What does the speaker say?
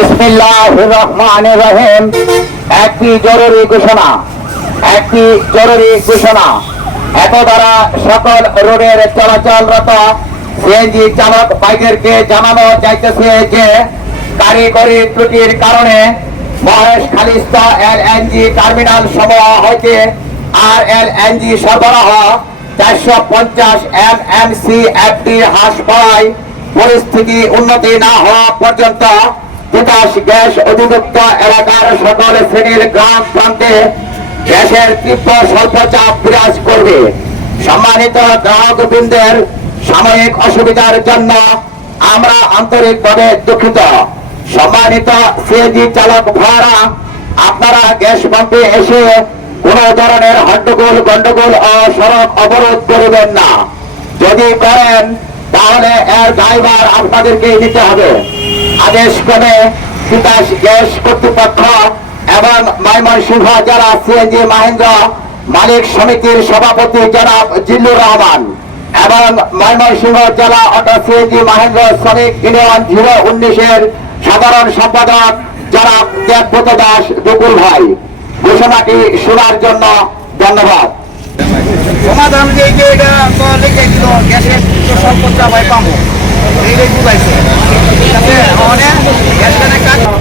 বিসমিল্লাহির রহমানির রহিম। একটি জরুরি ঘোষণা। এত দ্বারা সকল রোডের চলাচলরত সিএনজি চালক ভাইদেরকে জানানো যাইতেছে যে কারিগরি ত্রুটির কারণে মহেশখালীস্থ এলএনজি টার্মিনাল সমূহ হইতে এলএনজি সরবরাহ 450 MMCFD হ্রাস পাওয়ায় পরিস্থিতি উন্নতি না হওয়া পর্যন্ত তিতাস গ্যাস অধিভুক্ত এলাকার সকল শ্রেণীর গ্রাম প্রান্তে গ্যাসের তীব্র স্বল্পচাপ বিরাজ করবে। সম্মানিত গ্রাহকবৃন্দের সাময়িক অসুবিধার জন্য আমরা আন্তরিকভাবে দুঃখিত। সম্মানিত সিএনজি চালক ভাইরা, আপনারা গ্যাস পাম্পে এসে কোনো ধরনের গন্ডগোল ও সড়ক অবরোধ করবেন না। যদি করেন তাহলে এর দায়ভার আপনাদেরকে নিতে হবে। আদেশ ক্রমে তিতাস গ্যাস কর্তৃপক্ষ এবং ময়মনসিংহ জেলা সিএনজি মাহেন্দ্র মালিক সমিতির সভাপতি জনাব জিল্লুর রহমান এবং ময়মনসিংহ জেলা অটো সিএনজি মাহেন্দ্র শ্রমিক ইউনিয়ন 019-এর সাধারণ সম্পাদক জনাব দেবব্রত দাস দুকুল ভাই ঘোষণাটি শোনার জন্য ধন্যবাদ। সমাধান যে এটা লিখে দিল গ্যাসের সর্বোচ্চ ভাই পাবো এইটাই বুঝাইছে। ঠিক আছে, অনেক গ্যাস কানেক্ট একবার